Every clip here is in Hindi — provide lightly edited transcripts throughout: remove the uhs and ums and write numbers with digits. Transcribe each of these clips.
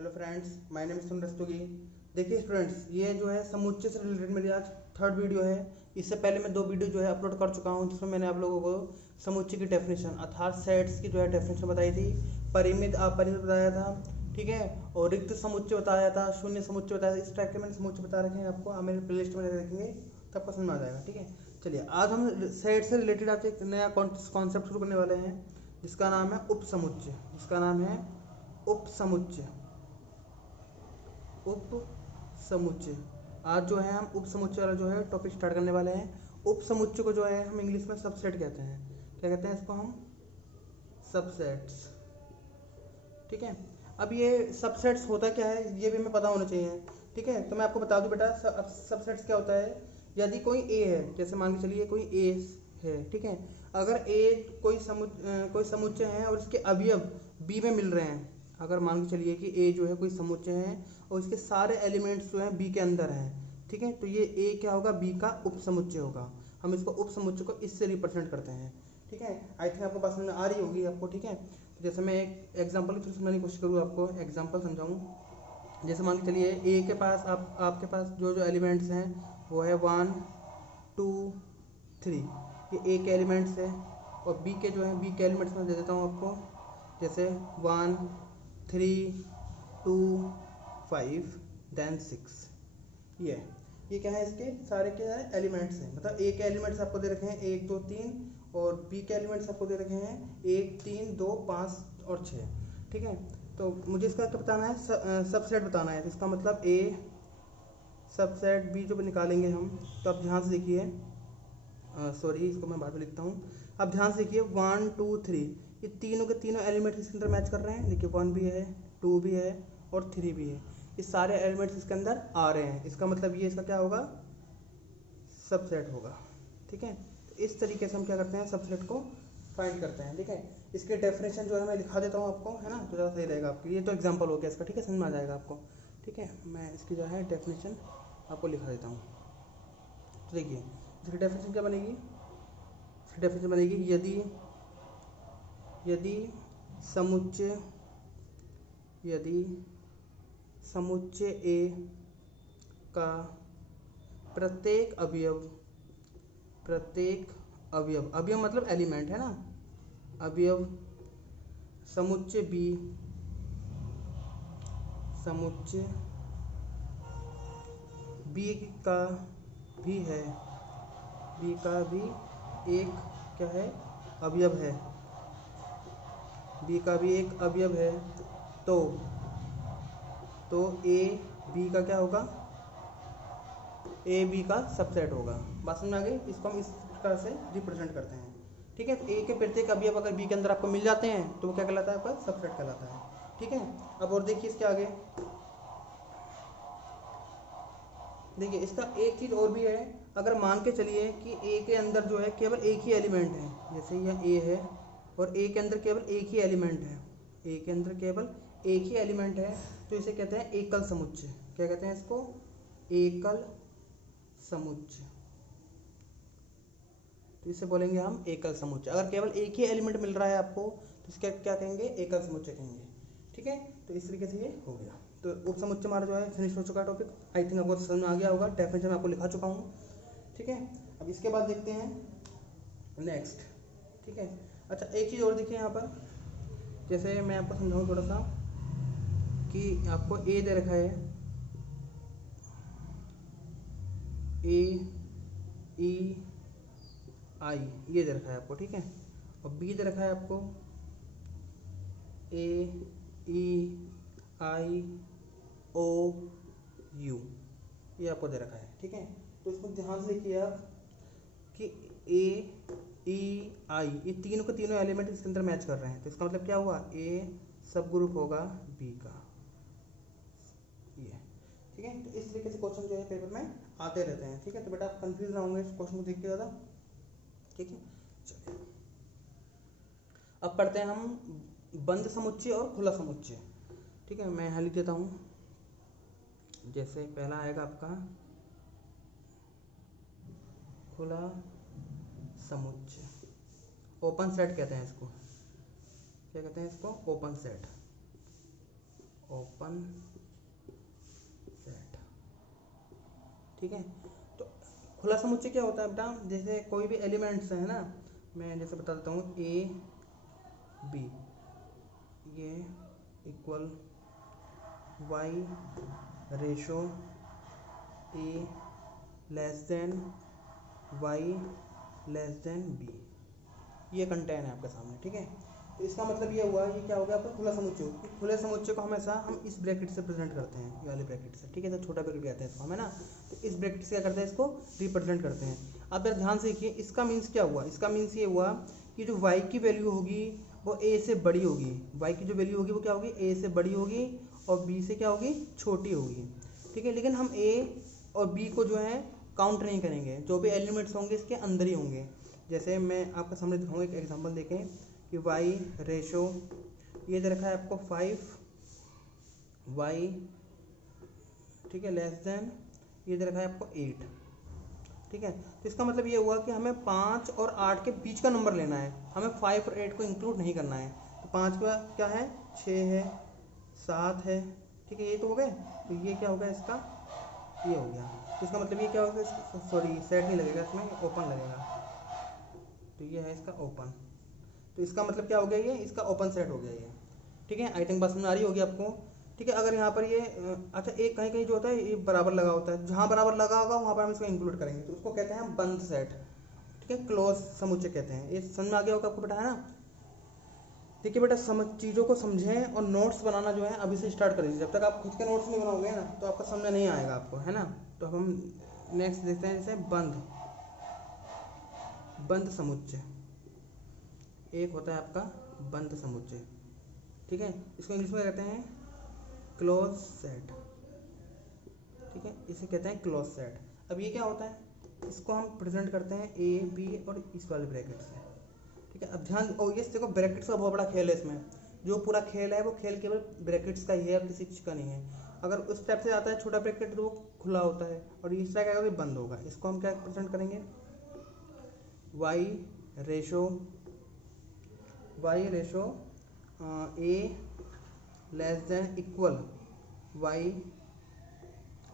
Hello friends, my name is सुन रस्तोगी। देखिए स्टूडेंट्स, ये जो है समुच्चय से रिलेटेड मेरी आज थर्ड वीडियो है। इससे पहले मैं दो वीडियो जो है अपलोड कर चुका हूँ, जिसमें मैंने आप लोगों को समुच्चय की डेफिनेशन अर्थात सेट्स की जो है डेफिनेशन बताई थी, परिमित अपरिमित बताया था, ठीक है, और रिक्त समुच्चय बताया था, शून्य समुच्चय बताया था। इस टाइप के मैंने समुच्चय बता रखे हैं आपको, आप मेरे प्लेलिस्ट में देखेंगे तब आपको समझ में आ जाएगा। ठीक है, चलिए आज हम सेट से रिलेटेड आज एक नया कॉन्सेप्ट शुरू करने वाले हैं, जिसका नाम है उपसमुच्चय। जिसका नाम है उपसमुच्चय। उप समुच्चय। आज जो है हम उप समुच्चय वाला जो है टॉपिक स्टार्ट करने वाले हैं। उप समुच्चय को जो है हम इंग्लिश में सबसेट कहते हैं। क्या कहते हैं इसको हम? सबसेट्स। ठीक है, अब ये सबसेट्स होता क्या है ये भी हमें पता होना चाहिए। ठीक है, तो मैं आपको बता दूं बेटा, अब सबसेट्स क्या होता है। यदि कोई ए है, जैसे मान के चलिए कोई ए है, ठीक है, अगर ए कोई समुच्चय है और इसके अवयव बी में मिल रहे हैं। अगर मान के चलिए कि ए जो है कोई समुच्चय है और इसके सारे एलिमेंट्स जो हैं बी के अंदर हैं, ठीक है, तो ये ए क्या होगा? बी का उपसमुच्चय होगा। हम इसको उपसमुच्चय को इससे रिप्रेजेंट करते हैं। ठीक है, आई थिंक आपको बात समझ में आ रही होगी आपको। ठीक है, तो जैसे मैं एक एग्जांपल के थ्रू समझाने की कोशिश करूँ, आपको एग्जांपल समझाऊँ। जैसे मान के चलिए ए के पास आपके पास जो जो एलिमेंट्स हैं वो है 1 2 3, ये ए के एलिमेंट्स है। और बी के जो है बी के एलिमेंट्स में दे देता हूँ आपको, जैसे 1 3 2 5 देन 6। ये क्या है? इसके सारे के सारे एलिमेंट्स हैं। मतलब ए के एलिमेंट्स आपको दे रखे हैं 1 2 3, और बी के एलिमेंट्स आपको दे रखे हैं 1 3 2 5 और 6। ठीक है, तो मुझे इसका क्या बताना है? सबसेट बताना है। तो इसका मतलब ए सबसेट बी जो निकालेंगे हम, तो आप ध्यान से देखिए, सॉरी इसको मैं बाद में लिखता हूँ। अब ध्यान से देखिए 1 2 3, ये तीनों के तीनों एलिमेंट्स इसके अंदर मैच कर रहे हैं। देखिए 1 भी है, 2 भी है और 3 भी है। ये सारे एलिमेंट्स इसके अंदर आ रहे हैं। इसका मतलब ये इसका क्या होगा? सबसेट होगा। ठीक है, तो इस तरीके से हम क्या करते हैं? सबसेट को फाइंड करते हैं। ठीक है, इसकी डेफिनेशन जो है मैं लिखा देता हूँ आपको, है ना, तो ज़्यादा सही रहेगा आपके। ये तो एग्जांपल हो गया इसका, ठीक है, समझ में आ जाएगा आपको। ठीक है, मैं इसकी जो है डेफिनेशन आपको लिखा देता हूँ। तो देखिए इसकी डेफिनेशन क्या बनेगी? इसकी डेफिनेशन बनेगी, यदि समुच्चय यदि समुच्चय ए का प्रत्येक अवयव मतलब एलिमेंट है ना, अवयव समुच्चय बी का भी है, बी का भी एक क्या है? अवयव है। बी का भी एक अवयव है, तो ए बी का क्या होगा? ए बी का सबसेट होगा। बात समझ में आ गई? इसको हम इस प्रकार से रिप्रेजेंट करते हैं। ठीक है, तो ए के प्रत्येक अवयव अगर बी के अंदर आपको मिल जाते हैं तो वो क्या कहलाता है? आपका सबसेट कहलाता है। ठीक है, अब और देखिए इसके आगे, देखिए इसका एक चीज़ और भी है। अगर मान के चलिए कि ए के अंदर जो है केवल एक ही एलिमेंट है, जैसे यह ए है और ए के अंदर केवल एक ही एलिमेंट है, ए के अंदर केवल एक ही एलिमेंट है, तो इसे कहते हैं एकल समुच्चय। क्या कहते हैं इसको? एकल समुच्चय। तो इसे बोलेंगे हम एकल समुच्चय। अगर केवल एक ही एलिमेंट मिल रहा है आपको तो इसका क्या कहेंगे? एकल समुच्चय कहेंगे। ठीक है, तो इस तरीके से ये हो गया। तो उप समुच्चय हमारा जो है फिनिश हो चुका है टॉपिक। आई थिंक आपको समझ में आ गया होगा, डेफिनेशन मैं आपको लिखा चुका हूँ। ठीक है, अब इसके बाद देखते हैं नेक्स्ट। ठीक है, अच्छा एक चीज़ और देखिए यहाँ पर, जैसे मैं आपको समझाऊँ थोड़ा सा कि आपको ए दे रखा है, ए ई आई ये दे रखा है आपको। ठीक है, और बी दे रखा है आपको ए ई आई ओ यू, ये आपको दे रखा है। ठीक है, तो इसको ध्यान से देखिए आप कि ए ई आई ये तीनों के तीनों एलिमेंट इसके अंदर मैच कर रहे हैं, तो इसका मतलब क्या हुआ? ए सब ग्रुप होगा बी का, ये। ठीक है, तो इस तरीके से क्वेश्चन जो है पेपर में आते रहते हैं। ठीक है, तो बेटा आप कंफ्यूज ना होंगे इस क्वेश्चन को देख के ज़्यादा। ठीक है, चलिए अब पढ़ते हैं हम बंद समुच्चय और खुला समुच्चय। ठीक है, मैं यहाँ लिख देता हूँ। जैसे पहला आएगा आपका खुला समुच्चय, ओपन सेट कहते हैं इसको। क्या कहते हैं इसको? Open set. Open set. ठीक है, तो खुला समुच्चय क्या होता है बेटा, जैसे कोई भी एलिमेंट्स है ना, मैं जैसे बता देता हूँ ए बी ये equal Y ratio A less than Y less than B, ये कंटेन है आपके सामने। ठीक है, तो इसका मतलब ये हुआ, ये क्या हो गया आपका खुला समुच्चय। खुले समुच्चय को हमेशा हम इस ब्रैकेट से प्रेजेंट करते हैं, ये वाले ब्रैकेट से। ठीक है, तो छोटा ब्रैकेट कहते हैं इसको हम, है ना। तो इस ब्रैकेट से क्या करते हैं, इसको रिप्रेजेंट करते हैं। अब यार ध्यान से देखिए, इसका मीन्स क्या हुआ, इसका मीन्स ये हुआ कि जो y की वैल्यू होगी वो a से बड़ी होगी। y की जो वैल्यू होगी वो क्या होगी, a से बड़ी होगी और b से क्या होगी, छोटी होगी। ठीक है, लेकिन हम a और b को जो है काउंट नहीं करेंगे, जो भी एलिमेंट्स होंगे इसके अंदर ही होंगे। जैसे मैं आपके सामने दिखाऊंगा, एक एग्जांपल देखें कि y रेशो ये दे रखा है आपको 5 y, ठीक है, लेस देन ये दे रखा है आपको 8। ठीक है, तो इसका मतलब ये हुआ कि हमें 5 और 8 के बीच का नंबर लेना है, हमें 5 और 8 को इंक्लूड नहीं करना है। तो 5 का क्या है, 6 है, 7 है। ठीक है, ये तो हो गए, तो ये क्या हो गया इसका, ये हो गया। तो इसका मतलब ये क्या होगा, सॉरी सेट नहीं लगेगा इसमें, ओपन लगेगा। तो ये है इसका ओपन, तो इसका मतलब क्या हो गया, ये इसका ओपन सेट हो गया ये। ठीक है, आई थिंक बात समझ आ रही होगी आपको। ठीक है, अगर यहाँ पर ये अच्छा एक कहीं कहीं जो होता है ये बराबर लगा होता है, जहाँ बराबर लगा होगा वहाँ पर हम इसको इंक्लूड करेंगे, तो उसको कहते हैं बंद सेट। ठीक है, क्लोज समुच्चय कहते हैं। ये समझ में आ गया होगा आपको बेटा, है ना। देखिए बेटा, चीज़ों को समझें और नोट्स बनाना जो है अभी से स्टार्ट कर दीजिए। जब तक आप खुद के नोट्स नहीं बनाओगे ना तो आपका समझ नहीं आएगा आपको, है ना। तो हम नेक्स्ट देखते हैं, जैसे बंद समुच्चय। एक होता है आपका बंद समुच्चय। ठीक है, इसको इंग्लिश में कहते हैं क्लोज सेट। ठीक है, इसे कहते हैं क्लोज सेट। अब ये क्या होता है, इसको हम प्रेजेंट करते हैं ए बी और इस वाले ब्रैकेट से। ठीक है, अब ध्यान, और ये देखो ब्रैकेट्स का बहुत बड़ा खेल है इसमें। जो पूरा खेल है वो खेल केवल ब्रैकेट्स का ही है, किसी चीज़ का नहीं है। अगर उस टाइप से आता है छोटा ब्रैकेट तो वो खुला होता है, और इस टाइप का बंद होगा। इसको हम क्या प्रेजेंट करेंगे, Y ratio A less than equal Y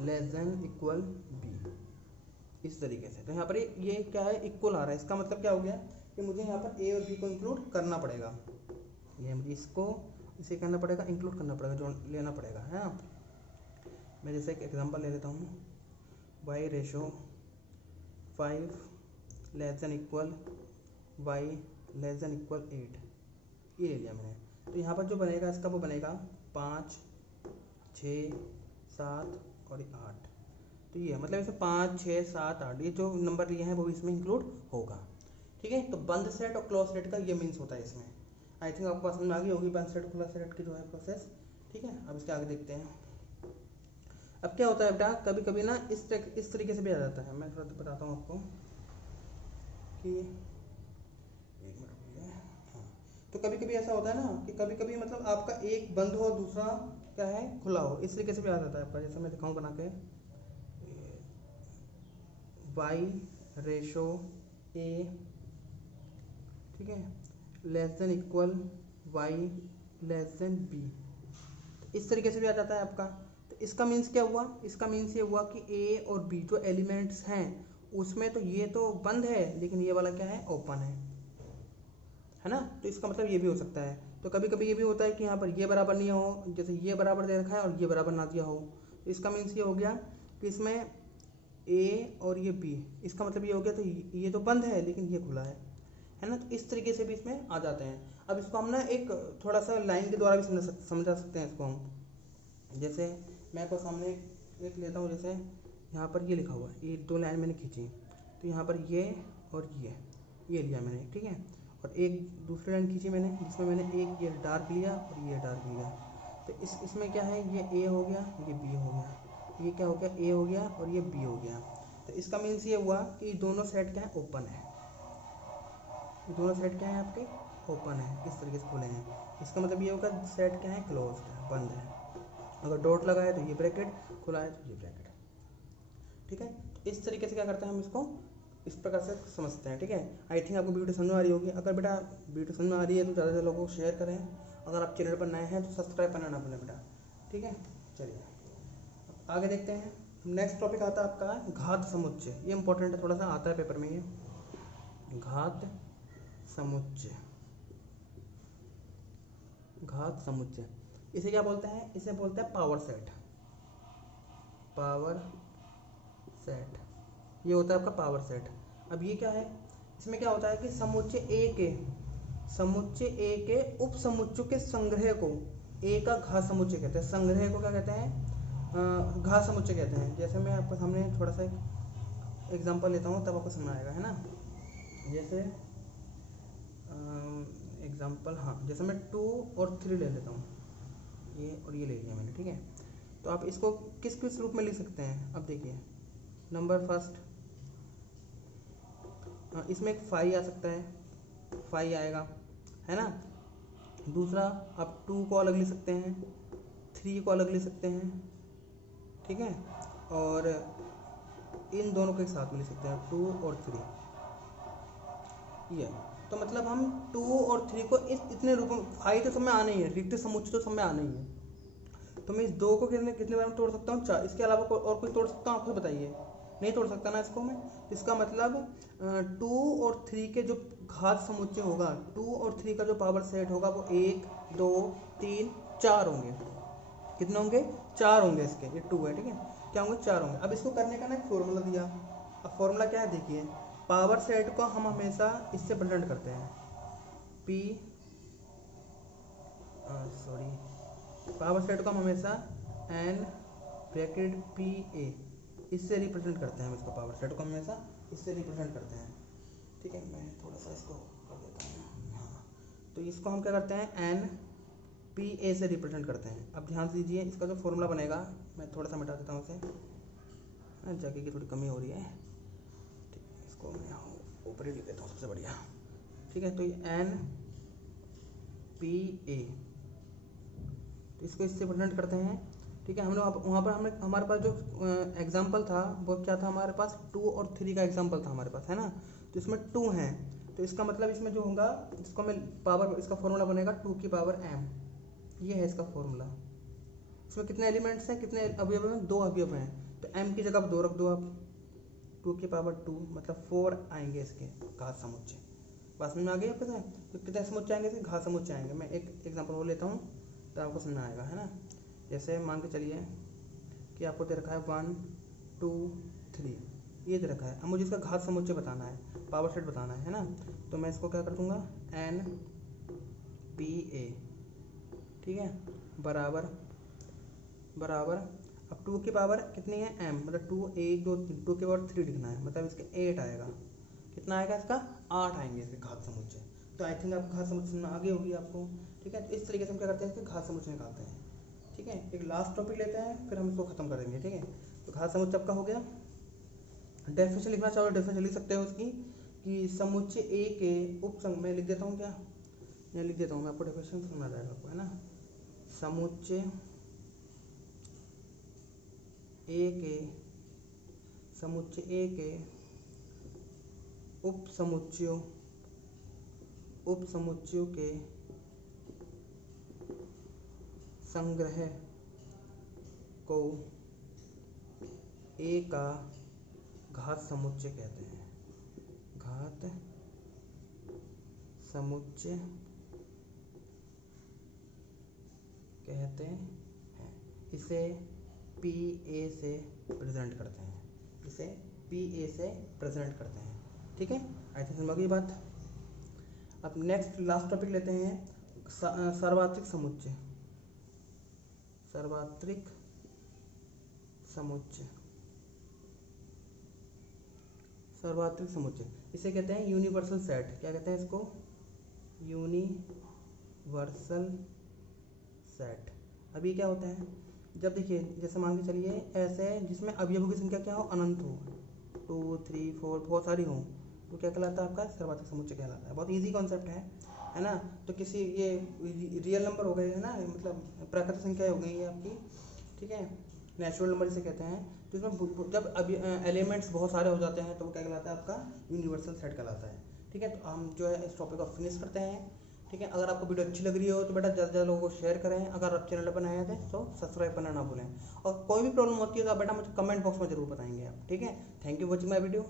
less than equal B, इस तरीके से। तो यहाँ पर ये क्या है, इक्वल आ रहा है। इसका मतलब क्या हो गया कि मुझे यहाँ पर ए और बी को इंक्लूड करना पड़ेगा। ये मुझे इसको इसे करना पड़ेगा, इंक्लूड करना पड़ेगा, जो लेना पड़ेगा, है ना। मैं जैसे एक एग्जांपल ले लेता हूँ, Y ratio 5 less than equal Y less than equal 8, ये ले लिया मैंने। तो यहाँ पर जो बनेगा इसका वो बनेगा 5 6 7 और 8। तो ये मतलब इसे 5 6 7 8 ये जो नंबर लिए हैं वो भी इसमें इंक्लूड होगा। ठीक है, तो बंद सेट और क्लोज सेट का ये मीन्स होता है इसमें। आई थिंक आपको समझ में आ गई होगी बंद सेट खुला सेट की जो है प्रोसेस। ठीक है, अब इसके आगे देखते हैं। अब क्या होता है बेटा, कभी कभी ना इस तरीके से भी आ जाता है। मैं थोड़ा बताता हूँ आपको कि एक मिनट, हाँ। तो कभी कभी ऐसा होता है ना कि कभी कभी मतलब आपका एक बंद हो दूसरा क्या है, खुला हो, इस तरीके से भी आ जाता है आपका। जैसे मैं दिखाऊँ बना के, वाई रेशो ए, ठीक है, less than equal Y less than B, इस तरीके से भी आ जाता है आपका। तो इसका मीन्स क्या हुआ, इसका मीन्स ये हुआ कि ए और बी जो एलिमेंट्स हैं उसमें तो ये तो बंद है, लेकिन ये वाला क्या है, ओपन है ना। तो इसका मतलब ये भी हो सकता है। तो कभी कभी ये भी होता है कि यहाँ पर ये बराबर नहीं हो, जैसे ये बराबर दे रखा है और ये बराबर ना दिया हो। तो इसका मीन्स ये हो गया कि इसमें ए और ये बी, इसका मतलब ये हो गया तो ये तो बंद है लेकिन ये खुला है ना। तो इस तरीके से भी इसमें आ जाते हैं। अब इसको हम ना एक थोड़ा सा लाइन के द्वारा भी समझा सकते हैं इसको हम। जैसे मैं आपको सामने एक लेता हूँ, जैसे यहाँ पर ये लिखा हुआ है, ये 2 लाइन मैंने खींची, तो यहाँ पर ये और ये लिया मैंने, ठीक है। और एक दूसरी लाइन खींची मैंने जिसमें मैंने एक ये डार्क लिया और ये डार्क लिया। तो इसमें क्या है, ये ए हो गया, ये बी हो गया, ये क्या हो गया, ए हो गया और ये बी हो गया। तो इसका मीन्स ये हुआ कि दोनों सेट क्या है, ओपन है। दोनों सेट क्या है आपके, ओपन है, इस तरीके से खुले हैं। इसका मतलब ये होगा सेट क्या है, क्लोज्ड है, बंद है। अगर डॉट लगा है तो ये ब्रैकेट, खुला है तो ये ब्रैकेट। ठीक है, तो इस तरीके से क्या करते हैं हम इसको इस प्रकार से समझते हैं। ठीक है, आई थिंक आपको वीडियो समझ में आ रही होगी। अगर बेटा वीडियो समझ में आ रही है तो ज़्यादा से लोगों को शेयर करें। अगर आप चैनल पर नए हैं तो सब्सक्राइब करना ना भूलें बेटा। ठीक है, चलिए आगे देखते हैं। नेक्स्ट टॉपिक आता है आपका घात समुच्चय। ये इंपॉर्टेंट है, थोड़ा सा आता है पेपर में ये, घात समुच्चय। घात समुच्चय इसे क्या बोलते हैं? इसे बोलते हैं पावर सेट। पावर सेट ये होता है आपका पावर सेट। अब ये क्या है? इसमें क्या होता है कि समुच्चय ए के उप समुच्चयों के संग्रह को ए का घात समुच्चय कहते हैं। संग्रह को क्या कहते हैं? घात समुच्चय कहते हैं। जैसे मैं आपके सामने थोड़ा सा एक एग्जांपल लेता हूँ, तब आपको समझ आएगा, है ना। जैसे एग्जांपल, हाँ, जैसे मैं 2 और 3 ले लेता हूँ, ये और ये ले लिया मैंने, ठीक है। तो आप इसको किस किस रूप में लिख सकते हैं? अब देखिए, नंबर फर्स्ट, इसमें एक 5 आ सकता है, 5 आएगा, है ना। दूसरा, आप 2 को अलग लिख सकते हैं, 3 को अलग लिख सकते हैं, ठीक है। और इन दोनों के साथ में लिख सकते हैं, 2 और 3। ये तो मतलब हम 2 और 3 को इतने रूपों में, 5 तो सब में आना ही है, रिक्त समुच्चय तो सब में आना ही है। तो मैं इस 2 को कितने बार में तोड़ सकता हूँ? 4। इसके अलावा और कोई तोड़ सकता हूँ? आप खुद बताइए। नहीं तोड़ सकता ना इसको मैं। इसका मतलब 2 और 3 के जो घात समुच्चय होगा, 2 और 3 का जो पावर सेट होगा वो 1 2 3 4 होंगे। कितने होंगे? 4 होंगे। इसके ये 2 है, ठीक है, क्या होंगे? 4 होंगे। अब इसको करने का ना एक फॉर्मूला दिया। अब फॉर्मूला क्या है? देखिए, पावर सेट को हम हमेशा इससे प्रेजेंट करते हैं, पावर सेट को हम हमेशा n ब्रैकेट पी ए इससे रिप्रेजेंट करते हैं। हम इसको पावर सेट को हमेशा इससे रिप्रेजेंट करते हैं, ठीक है। मैं थोड़ा सा इसको कर देता हूँ, हाँ। तो इसको हम क्या करते हैं? n पी ए से रिप्रेजेंट करते हैं। अब ध्यान से दीजिए, इसका जो फॉर्मूला बनेगा, मैं थोड़ा सा मिटा देता हूँ उसे, जगह की थोड़ी कमी हो रही है, ठीक है। इसको मैं ऊपर ही लिख देता हूँ, सबसे बढ़िया, ठीक है। तो ये n पी ए, तो इसको इससे प्रेजेंट करते हैं, ठीक है। हम लोग वहाँ पर हमारे पास जो एग्जाम्पल था वो क्या था? हमारे पास 2 और 3 का एग्जाम्पल था हमारे पास, है ना। तो इसमें 2 हैं, तो इसका मतलब इसमें जो होगा, इसको मैं पावर, इसका फॉर्मूला बनेगा 2 की पावर m। ये है इसका फॉर्मूला। इसमें कितने एलिमेंट्स हैं, कितने अवयव हैं? 2 अवयव हैं। तो m की जगह 2 रख दो आप, 2 की पावर 2, मतलब 4 आएंगे इसके घात समुच्चय। बात समझ में आ गई आपके साथ? तो कितने समुच्चय आएंगे इसके? घात समुच्चय आएंगे। मैं एक एग्जाम्पल वो लेता हूँ तो आपको समझ आएगा, है ना। जैसे मान के चलिए कि आपको दे रखा है 1 2 3, ये दे रखा है। अब मुझे इसका घात समुच्चय बताना है, पावर सेट बताना है ना। तो मैं इसको क्या कर दूंगा? n पी ए, ठीक है, बराबर अब 2 की पावर कितनी है? m, मतलब 2 1 2 3, 2 की पावर 3 लिखना है, मतलब इसके 8 आएगा। कितना आएगा इसका? 8 आएंगे इसके घात समुच्चय। तो आई थिंक आप घात समुच्चय में आगे होगी आपको, ठीक है। तो इस तरीके से हम क्या करते हैं? इसके घात समुच्चय निकालते हैं, ठीक है। एक लास्ट टॉपिक लेते हैं, फिर हम इसको खत्म करेंगे, ठीक है। तो घात समुच्चय आपका हो गया। डेफिनेशन लिखना चाहो डेफिनेशन लिख सकते हो उसकी, कि समुच्चय ए के मैं लिख देता हूँ, क्या मैं लिख देता हूँ, मैं आपको डेफिनेशन समझ आ जाएगा आपको, है ना। समुच्चय ए के उप समुच्चयों के संग्रह को ए का घात समुच्चय कहते हैं। घात समुच्चय कहते हैं। इसे पी ए से प्रेजेंट करते हैं, इसे पी ए से प्रेजेंट करते हैं, ठीक है। आई थिंक समझ गई बात। अब नेक्स्ट लास्ट टॉपिक लेते हैं, सार्वत्रिक समुच्चय। सार्वत्रिक समुच्चय, सार्वत्रिक समुच्चय इसे कहते हैं यूनिवर्सल सेट। क्या कहते हैं इसको? Universal set. अभी क्या होता है? जब देखिए, जैसे मान के चलिए ऐसे जिसमें अवयवों की संख्या क्या हो? अनंत हो, 2 3 4 बहुत सारी हो, तो क्या कहलाता है? आपका सर्वाधिक समुच्चय कहलाता है। बहुत इजी कॉन्सेप्ट है ना। तो किसी ये रियल नंबर हो गए, है ना, मतलब प्राकृतिक संख्या हो गई है आपकी, ठीक है, नेचुरल नंबर इसे कहते हैं। तो इसमें जब एलिमेंट्स बहुत सारे हो जाते हैं तो वो क्या कहलाता है? आपका यूनिवर्सल सेट कहलाता है, ठीक है। तो हम जो है इस टॉपिक को फिनिश करते हैं। ठीक है। अगर आपको वीडियो अच्छी लग रही हो तो बेटा ज़्यादा से ज़्यादा लोगों को शेयर करें। अगर आप चैनल पर नए थे तो सब्सक्राइब करना ना भूलें। और कोई भी प्रॉब्लम होती है तो बेटा मुझे कमेंट बॉक्स में ज़रूर बताएंगे आप, ठीक है। Thank you watching my video.